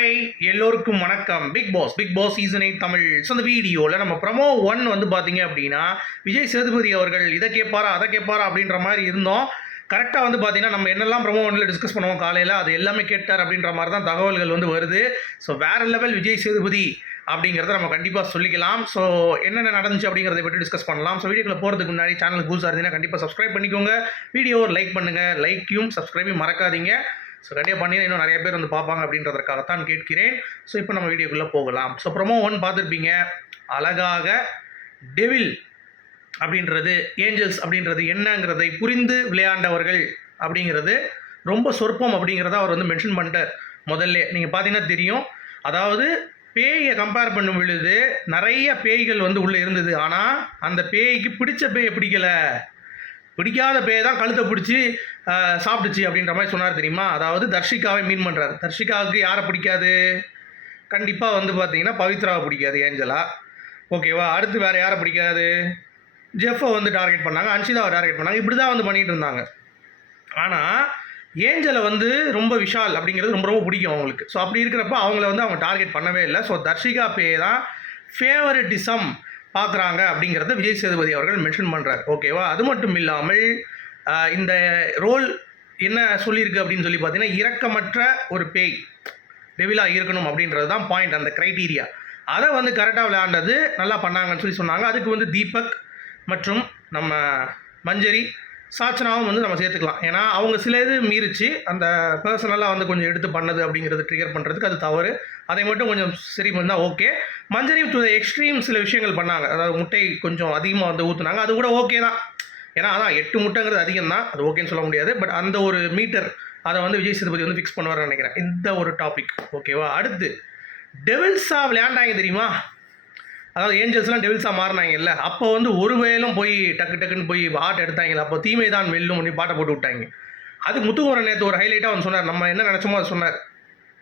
Hi எல்லோருக்கும் வணக்கம். Bigg Boss season 8 Tamil. So அந்த வீடியோவில் நம்ம ப்ரமோ 1 வந்து பார்த்தீங்க அப்படின்னா விஜய் சேதுபதி அவர்கள் இதை கேட்பாரா அதை கேட்பாரா அப்படின்ற மாதிரி இருந்தோம். கரெக்டாக வந்து பார்த்தீங்கன்னா நம்ம என்னெல்லாம் ப்ரமோ 1ல் டிஸ்கஸ் பண்ணுவோம் காலையில் அது எல்லாமே கேட்டார் அப்படின்ற மாதிரி தான் தகவல்கள் வந்து வருது. ஸோ வேறு லெவல் விஜய் சேதுபதி அப்படிங்கிறத நம்ம கண்டிப்பாக சொல்லிக்கலாம். ஸோ என்னென்ன நடந்துச்சு அப்படிங்கிறத பற்றி டிஸ்கஸ் பண்ணலாம். ஸோ வீடியோக்குள்ள போகிறதுக்கு முன்னாடி சேனலுக்கு புதுசாக இருந்தீங்கன்னா கண்டிப்பாக சப்ஸ்கிரைப் பண்ணிக்கோங்க. வீடியோ லைக் பண்ணுங்கள். லைக்கையும் சப்ஸ்கிரைபையும் மறக்காதீங்க. ஸோ கண்டிப்பாக பண்ணி இன்னும் நிறைய பேர் வந்து பார்ப்பாங்க அப்படின்றதற்காகத்தான் கேட்கிறேன். ஸோ இப்போ நம்ம வீடியோக்குள்ளே போகலாம். ஸோ ப்ரொமோ 1 பார்த்துருப்பீங்க. அழகாக டெவில் அப்படின்றது ஏஞ்சல்ஸ் அப்படின்றது என்னங்கிறதை புரிந்து விளையாண்டவர்கள் அப்படிங்கிறது ரொம்ப சொற்பம் அப்படிங்கிறத அவர் வந்து மென்ஷன் பண்ணிட்டார். முதல்ல நீங்கள் பார்த்தீங்கன்னா தெரியும். அதாவது பேயை கம்பேர் பண்ணும் பொழுது நிறைய பேய்கள் வந்து உள்ளே இருந்தது. ஆனால் அந்த பேய்க்கு பிடிச்ச பேயை பிடிக்காத பேயை தான் கழுத்தை பிடிச்சி சாப்பிட்டுச்சு அப்படின்ற மாதிரி சொன்னார் தெரியுமா. அதாவது தர்ஷிகாவை மீன் பண்ணுறாரு. தர்ஷிகாவுக்கு யாரை பிடிக்காது? கண்டிப்பாக வந்து பார்த்தீங்கன்னா பவித்ராவை பிடிக்காது, ஏஞ்சலா. ஓகேவா? அடுத்து வேறு யாரை பிடிக்காது? ஜெஃப்பை வந்து டார்கெட் பண்ணாங்க, அன்ஷிதாவை டார்கெட் பண்ணாங்க. இப்படி தான் வந்து பண்ணிகிட்டு இருந்தாங்க. ஆனால் ஏஞ்சலை வந்து ரொம்ப விஷால் அப்படிங்கிறது ரொம்ப ரொம்ப பிடிக்கும் அவங்களுக்கு. ஸோ அப்படி இருக்கிறப்ப அவங்கள வந்து அவங்க டார்கெட் பண்ணவே இல்லை. ஸோ தர்ஷிகா பேயை தான் ஃபேவரட்டிசம் பார்க்குறாங்க அப்படிங்கிறத விஜய் சேதுபதி அவர்கள் மென்ஷன் பண்ணுறாரு. ஓகேவா? அது மட்டும் இல்லாமல் இந்த ரோல் என்ன சொல்லியிருக்கு அப்படின்னு சொல்லி பார்த்தீங்கன்னா இரக்கமற்ற ஒரு பேய் டெவிலாக இருக்கணும் அப்படின்றது தான் பாயிண்ட், அந்த க்ரைட்டீரியா. அதை வந்து கரெக்டாக விளையாண்டது நல்லா பண்ணாங்கன்னு சொல்லி சொன்னாங்க. அதுக்கு வந்து தீபக் மற்றும் நம்ம மஞ்சரி சாச்சனாவும் வந்து நம்ம சேர்த்துக்கலாம். ஏன்னா அவங்க சில இது மீறிச்சு அந்த பர்சனலாக வந்து கொஞ்சம் எடுத்து பண்ணது அப்படிங்கிறது ட்ரிகர் பண்ணுறதுக்கு அது தவறு. அதை மட்டும் கொஞ்சம் சரி பண்ணால் okay. Manjari to the extreme சில விஷயங்கள் பண்ணாங்க. அதாவது முட்டை கொஞ்சம் அதிகமாக வந்து ஊற்றுனாங்க. அது கூட ஓகே தான். ஏன்னா அதான் 8 முட்டைங்கிறது அதிகம் தான், அது ஓகேன்னு சொல்ல முடியாது. பட் அந்த ஒரு மீட்டர் அதை வந்து விஜய் சேதுபதி வந்து ஃபிக்ஸ் பண்ணுவார்னு நினைக்கிறேன். இந்த ஒரு டாபிக் ஓகேவா. அடுத்து டெவில்ஸாக விளையாண்டாங்க தெரியுமா. அதாவது ஏஞ்சல்ஸ்லாம் டெவில்ஸாக மாறினாங்கல்ல. அப்போ வந்து ஒரு வேலும் போய் டக்குன்னு போய் ஆட்டை எடுத்தாங்களே. அப்போ தீமை தான் வெல்லும் பண்ணி பாட்டை போட்டு விட்டாங்க. அது முத்துக்குமரன் நேற்று ஒரு ஹைலைட்டாக வந்து சொன்னார். நம்ம என்ன நினச்சோமோ அதை சொன்னார்.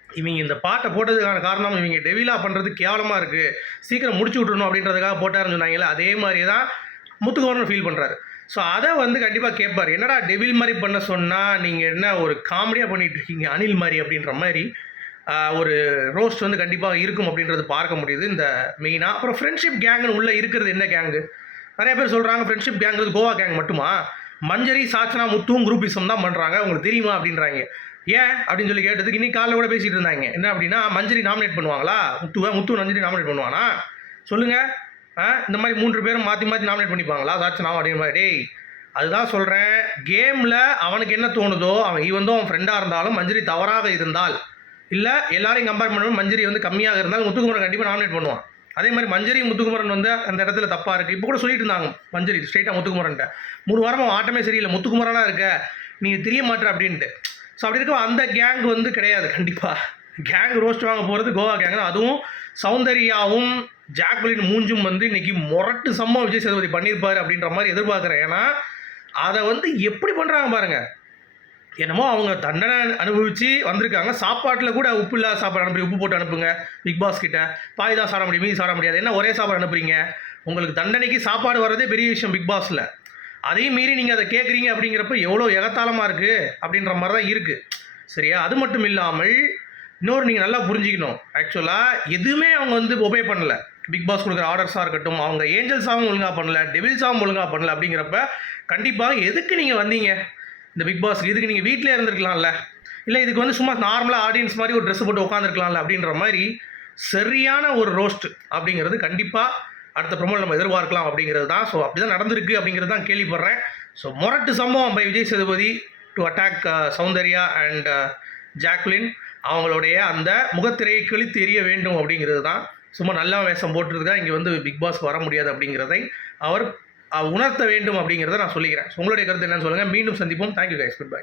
இவங்க இந்த பாட்டை போட்டதுக்கான காரணம் இவங்க டெவிலாக பண்ணுறது கேவலமாக இருக்குது, சீக்கிரம் முடிச்சு விட்டுருணும் அப்படின்றதுக்காக போட்டாருன்னு சொன்னாங்களே. அதே மாதிரி தான் முத்துக்குமரன் ஃபீல் பண்ணுறாரு. ஸோ அதை வந்து கண்டிப்பாக கேட்பார். என்னடா டெவில் மாதிரி பண்ண சொன்னால் நீங்கள் என்ன ஒரு காமெடியாக பண்ணிகிட்டு இருக்கீங்க அனில் மாதிரி அப்படின்ற மாதிரி ஒரு ரோஸ்ட் வந்து கண்டிப்பாக இருக்கும் அப்படின்றது பார்க்க முடியுது இந்த மெயினாக. அப்புறம் ஃப்ரெண்ட்ஷிப் கேங்குன்னு உள்ளே இருக்கிறது என்ன கேங்கு? நிறைய பேர் சொல்கிறாங்க ஃப்ரெண்ட்ஷிப் கேங்கிறது கோவா கேங் மட்டுமா? மஞ்சரி சாச்சனா முத்துவும் குரூப்பிசம் தான் பண்ணுறாங்க, உங்களுக்கு தெரியுமா அப்படின்றாங்க. ஏன் அப்படின்னு சொல்லி கேட்டதுக்கு இன்னைக்கு காலையில் கூட பேசிகிட்டு இருந்தாங்க. என்ன அப்படின்னா மஞ்சரி நாமினேட் பண்ணுவாங்களா முத்து மஞ்சரி நாமினேட் பண்ணுவானா சொல்லுங்கள். இந்த மாதிரி 3 பேரும் மாற்றி நாமினேட் பண்ணிப்பாங்களா சாச்சனா அப்படின்ற மாதிரி? டேய் அதுதான் சொல்கிறேன். கேமில் அவனுக்கு என்ன தோணுதோ அவன் அவன் ஃப்ரெண்டாக இருந்தாலும் மஞ்சரி தவறாக இருந்தால் இல்லை எல்லாரையும் கம்பேர் பண்ணுவோம் மஞ்சரி வந்து கம்மியாக இருந்தால் முத்துக்குமரன் கண்டிப்பாக நாமினேட் பண்ணுவான். அதே மாதிரி மஞ்சரி முத்துக்குமரன் வந்து அந்த இடத்துல தப்பாக இருக்குது. இப்போ கூட சொல்லிட்டு இருந்தாங்க மஞ்சரி ஸ்ட்ரெயிட்டாக முத்துக்குமரன்ட்ட 3 வாரமாக ஆட்டமே சரியில்லை, முத்துக்குமரனாக இருக்க நீங்கள் தெரிய மாட்டேற அப்படின்ட்டு. ஸோ அப்படி இருக்க அந்த கேங் வந்து கிடையாது. கண்டிப்பாக கேங் ரோஸ்ட் வாங்க போகிறது கோவா கேங் தான். அதுவும் சௌந்தர்யாவும் ஜாக்வலின் மூஞ்சும் வந்து இன்றைக்கி முரட்டு சம்பவம் விஜய் சேதுபதி பண்ணியிருப்பார் அப்படின்ற மாதிரி எதிர்பார்க்குறேன். ஏன்னா அதை வந்து எப்படி பண்ணுறாங்க பாருங்கள். என்னமோ அவங்க தண்டனை அனுபவித்து வந்திருக்காங்க. சாப்பாட்டில் கூட உப்பு இல்லாத சாப்பாடு அனுப்பி உப்பு போட்டு அனுப்புங்க பிக் பாஸ் கிட்ட. பாய் தான் சாப்பிட முடியும், மீதி சாப்பிட முடியாது. என்ன ஒரே சாப்பாடு அனுப்புறீங்க? உங்களுக்கு தண்டனைக்கு சாப்பாடு வர்றதே பெரிய விஷயம் பிக் பாஸில். அதையும் மீறி நீங்கள் அதை கேட்குறீங்க அப்படிங்கிறப்ப எவ்வளோ எகத்தாளமாக இருக்குது அப்படின்ற மாதிரி தான் இருக்குது. சரியா? அது மட்டும் இல்லாமல் இன்னொரு நீங்கள் நல்லா புரிஞ்சிக்கணும். ஆக்சுவலாக எதுவுமே அவங்க வந்து ஒபே பண்ணலை. பிக் பாஸ் கொடுக்குற ஆர்டர்ஸாக இருக்கட்டும், அவங்க ஏஞ்சல்ஸாகவும் ஒழுங்காக பண்ணல, டெவில்ஸாகவும் ஒழுங்காக பண்ணல. அப்படிங்கிறப்ப கண்டிப்பாக எதுக்கு நீங்கள் வந்தீங்க இந்த பிக் பாஸ்? இதுக்கு நீங்கள் வீட்டிலே இருந்திருக்கலாம்ல, இல்லை இதுக்கு வந்து சும்மா நார்மலாக ஆடியன்ஸ் மாதிரி ஒரு ட்ரெஸ் போட்டு உட்காந்துருக்கலாம்ல அப்படின்ற மாதிரி சரியான ஒரு ரோஸ்ட் அப்படிங்கிறது கண்டிப்பாக அடுத்த ப்ரோமோவில் நம்ம எதிர்பார்க்கலாம் அப்படிங்கிறது தான். ஸோ அப்படி தான் நடந்திருக்கு அப்படிங்கிறது தான் கேள்விப்படுறேன். ஸோ முரட்டு சம்பவம் by Vijay Sethupathi to attack Soundarya and Jacquline. அவங்களுடைய அந்த முகத்திரையை கிழித்து எறிய வேண்டும் அப்படிங்கிறது தான். சும்மா நல்லா வேஷம் போட்டுருக்கா இங்கே வந்து பிக் பாஸ் வர முடியாது அப்படிங்கிறதை அவர் உணர்த்த வேண்டும் அப்படிங்கிறத நான் சொல்லிக்கிறேன். உங்களுடைய கருத்து என்னன்னு சொல்லுங்கள். மீண்டும் சந்திப்போம். Thank you guys. Good bye.